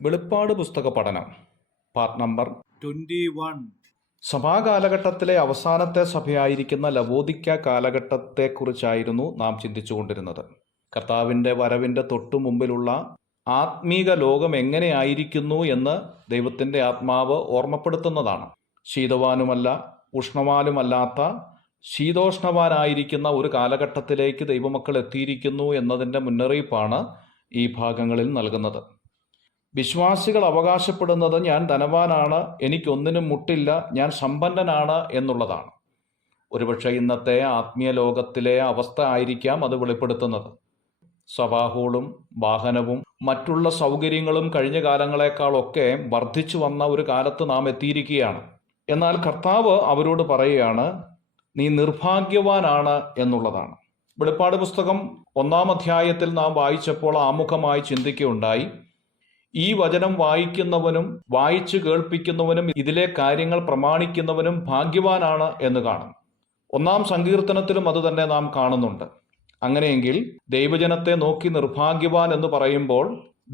വെളിപ്പാട് പുസ്തക പഠനം പാർട്ട് നമ്പർ 21. സഭാകാലഘട്ടത്തിലെ അവസാനത്തെ സഭയായിരിക്കുന്ന ലവോദിക്ക കാലഘട്ടത്തെക്കുറിച്ചായിരുന്നു നാം ചിന്തിച്ചുകൊണ്ടിരുന്നത്. കർത്താവിൻ്റെ വരവിൻ്റെ തൊട്ടു മുമ്പിലുള്ള ആത്മീക ലോകം എങ്ങനെയായിരിക്കുന്നു എന്ന് ദൈവത്തിൻ്റെ ആത്മാവ് ഓർമ്മപ്പെടുത്തുന്നതാണ്. ശീതവാനുമല്ല ഉഷ്ണവാനുമല്ലാത്ത ശീതോഷ്ണവാനായിരിക്കുന്ന ഒരു കാലഘട്ടത്തിലേക്ക് ദൈവമക്കൾ എത്തിയിരിക്കുന്നു എന്നതിൻ്റെ മുന്നറിയിപ്പാണ് ഈ ഭാഗങ്ങളിൽ നൽകുന്നത്. വിശ്വാസികൾ അവകാശപ്പെടുന്നത് ഞാൻ ധനവാനാണ്, എനിക്കൊന്നിനും മുട്ടില്ല, ഞാൻ സമ്പന്നനാണ് എന്നുള്ളതാണ്. ഒരുപക്ഷെ ഇന്നത്തെ ആത്മീയ ലോകത്തിലെ അവസ്ഥ ആയിരിക്കാം അത് വെളിപ്പെടുത്തുന്നത്. സഭാഹോളും വാഹനവും മറ്റുള്ള സൗകര്യങ്ങളും കഴിഞ്ഞ കാലങ്ങളെക്കാളൊക്കെ വർദ്ധിച്ചു വന്ന ഒരു കാലത്ത് നാം എത്തിയിരിക്കുകയാണ്. എന്നാൽ കർത്താവ് അവരോട് പറയുകയാണ്, നീ നിർഭാഗ്യവാനാണ് എന്നുള്ളതാണ്. വെളിപ്പാട് പുസ്തകം 1-ാം അധ്യായത്തിൽ നാം വായിച്ചപ്പോൾ ആമുഖമായി ചിന്തിക്കുകയുണ്ടായി, ഈ വചനം വായിക്കുന്നവനും വായിച്ചു കേൾപ്പിക്കുന്നവനും ഇതിലെ കാര്യങ്ങൾ പ്രമാണിക്കുന്നവനും ഭാഗ്യവാനാണ് എന്ന് കാണും. 1-ാം സങ്കീർത്തനത്തിലും അത് തന്നെ നാം കാണുന്നുണ്ട്. അങ്ങനെയെങ്കിൽ ദൈവജനത്തെ നോക്കി നിർഭാഗ്യവാൻ എന്ന് പറയുമ്പോൾ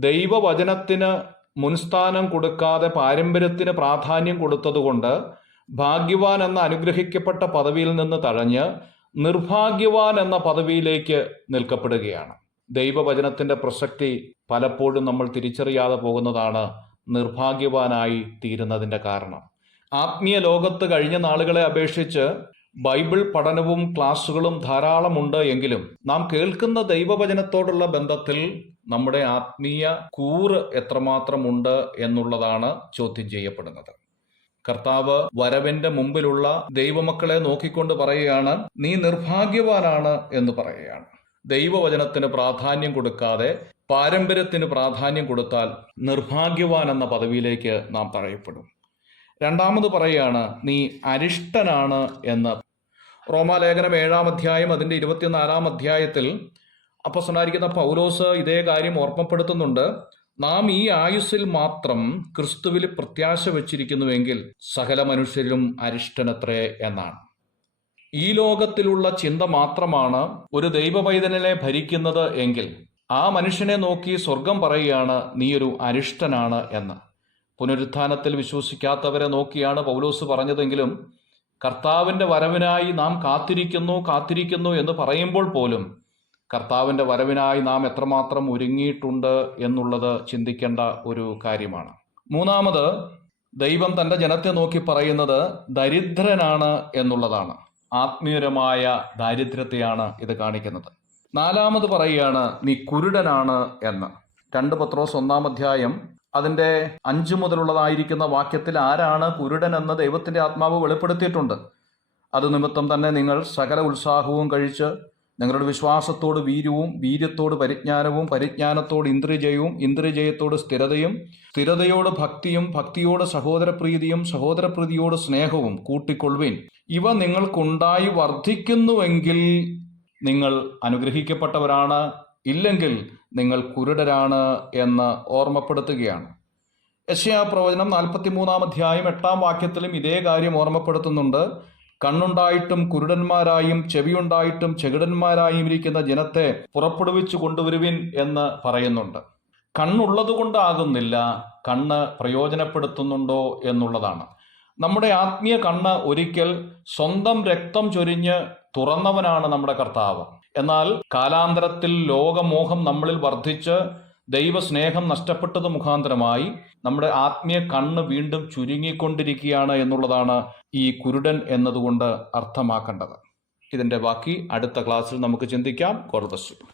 ദൈവവചനത്തിന് മുൻസ്ഥാനം കൊടുക്കാതെ പാരമ്പര്യത്തിന് പ്രാധാന്യം കൊടുത്തതുകൊണ്ട് ഭാഗ്യവാൻ എന്ന അനുഗ്രഹിക്കപ്പെട്ട പദവിയിൽ നിന്ന് തഴഞ്ഞ് നിർഭാഗ്യവാൻ എന്ന പദവിയിലേക്ക് നിൽക്കപ്പെടുകയാണ്. ദൈവവചനത്തിൻ്റെ പ്രസക്തി പലപ്പോഴും നമ്മൾ തിരിച്ചറിയാതെ പോകുന്നതാണ് നിർഭാഗ്യവാനായി തീരുന്നതിൻ്റെ കാരണം. ആത്മീയ ലോകത്ത് കഴിഞ്ഞ നാളുകളെ അപേക്ഷിച്ച് ബൈബിൾ പഠനവും ക്ലാസ്സുകളും ധാരാളമുണ്ട് എങ്കിലും നാം കേൾക്കുന്ന ദൈവവചനത്തോടുള്ള ബന്ധത്തിൽ നമ്മുടെ ആത്മീയ കൂറ് എത്രമാത്രമുണ്ട് എന്നുള്ളതാണ് ചോദ്യം ചെയ്യപ്പെടുന്നത്. കർത്താവ് വരവിന്റെ മുമ്പിലുള്ള ദൈവമക്കളെ നോക്കിക്കൊണ്ട് പറയുകയാണ്, നീ നിർഭാഗ്യവാനാണ് എന്ന് പറയുകയാണ്. ദൈവവചനത്തിന് പ്രാധാന്യം കൊടുക്കാതെ പാരമ്പര്യത്തിന് പ്രാധാന്യം കൊടുത്താൽ നിർഭാഗ്യവാൻ എന്ന പദവിയിലേക്ക് നാം തഴയപ്പെടും. രണ്ടാമത് പറയുകയാണ്, നീ അരിഷ്ടനാണ് എന്ന്. റോമാലേഖനം 7-ാം അധ്യായം അതിൻ്റെ 24-ാം അധ്യായത്തിൽ അപ്പോസ്തലനായിരിക്കുന്ന പൗലോസ് ഇതേ കാര്യം ഓർമ്മപ്പെടുത്തുന്നുണ്ട്. നാം ഈ ആയുസ്സിൽ മാത്രം ക്രിസ്തുവിൽ പ്രത്യാശ വച്ചിരിക്കുന്നുവെങ്കിൽ സകല മനുഷ്യരും അരിഷ്ടനത്രേ എന്നാണ്. ഈ ലോകത്തിലുള്ള ചിന്ത മാത്രമാണ് ഒരു ദൈവപൈതലിനെ ഭരിക്കുന്നത് എങ്കിൽ ആ മനുഷ്യനെ നോക്കി സ്വർഗം പറയുകയാണ്, നീയൊരു അരിഷ്ടനാണ് എന്ന്. പുനരുത്ഥാനത്തിൽ വിശ്വസിക്കാത്തവരെ നോക്കിയാണ് പൗലോസ് പറഞ്ഞതെങ്കിലും കർത്താവിൻ്റെ വരവിനായി നാം കാത്തിരിക്കുന്നു എന്ന് പറയുമ്പോൾ പോലും കർത്താവിൻ്റെ വരവിനായി നാം എത്രമാത്രം ഒരുങ്ങിയിട്ടുണ്ട് എന്നുള്ളത് ചിന്തിക്കേണ്ട ഒരു കാര്യമാണ്. മൂന്നാമത് ദൈവം തൻ്റെ ജനത്തെ നോക്കി പറയുന്നത് ദരിദ്രനാണ് എന്നുള്ളതാണ്. ആത്മീയരമായ ദാരിദ്ര്യത്തെയാണ് ഇത് കാണിക്കുന്നത്. നാലാമത് പറയുകയാണ്, നീ കുരുടനാണ് എന്ന്. 2 പത്രോസ് 1-ാം അധ്യായം അതിൻ്റെ 5 മുതലുള്ളതായിരിക്കുന്ന വാക്യത്തിൽ ആരാണ് കുരുടൻ എന്ന് ദൈവത്തിൻ്റെ ആത്മാവ് വെളിപ്പെടുത്തിയിട്ടുണ്ട്. അത് നിമിത്തം തന്നെ നിങ്ങൾ സകല ഉത്സാഹവും കഴിച്ച് നിങ്ങളുടെ വിശ്വാസത്തോട് വീര്യവും, വീര്യത്തോട് പരിജ്ഞാനവും, പരിജ്ഞാനത്തോട് ഇന്ദ്രിയജയവും, ഇന്ദ്രിയജയത്തോട് സ്ഥിരതയും, സ്ഥിരതയോട് ഭക്തിയും, ഭക്തിയോട് സഹോദരപ്രീതിയും, സഹോദരപ്രീതിയോട് സ്നേഹവും കൂട്ടിക്കൊള്ളുവിൻ. ഇവ നിങ്ങൾക്കുണ്ടായി വർദ്ധിക്കുന്നുവെങ്കിൽ നിങ്ങൾ അനുഗ്രഹിക്കപ്പെട്ടവരാണ്, ഇല്ലെങ്കിൽ നിങ്ങൾ കുരുടരാണ് എന്ന് ഓർമ്മപ്പെടുത്തുകയാണ്. യെശയ്യാ പ്രവചനം 43-ാം അധ്യായം 8-ാം വാക്യത്തിലും ഇതേ കാര്യം ഓർമ്മപ്പെടുത്തുന്നുണ്ട്. കണ്ണുണ്ടായിട്ടും കുരുടന്മാരായും ചെവിയുണ്ടായിട്ടും ചെകിടന്മാരായും ഇരിക്കുന്ന ജനത്തെ പുറപ്പെടുവിച്ചു കൊണ്ടുവരുവിൻ എന്ന് പറയുന്നുണ്ട്. കണ്ണുള്ളത് കൊണ്ടാകുന്നില്ല, കണ്ണ് പ്രയോജനപ്പെടുത്തുന്നുണ്ടോ എന്നുള്ളതാണ്. നമ്മുടെ ആത്മീയ കണ്ണ് ഒരിക്കൽ സ്വന്തം രക്തം ചൊരിഞ്ഞ് തുറന്നവനാണ് നമ്മുടെ കർത്താവ്. എന്നാൽ കാലാന്തരത്തിൽ ലോകമോഹം നമ്മളിൽ വർദ്ധിച്ച് ദൈവസ്നേഹം നഷ്ടപ്പെട്ടത് മുഖാന്തരമായി നമ്മുടെ ആത്മീയ കണ്ണ് വീണ്ടും ചുരുങ്ങിക്കൊണ്ടിരിക്കുകയാണ് എന്നുള്ളതാണ് ഈ കുരുടൻ എന്നതുകൊണ്ട് അർത്ഥമാക്കേണ്ടത്. ഇതിൻ്റെ ബാക്കി അടുത്ത ക്ലാസ്സിൽ നമുക്ക് ചിന്തിക്കാം. God bless you.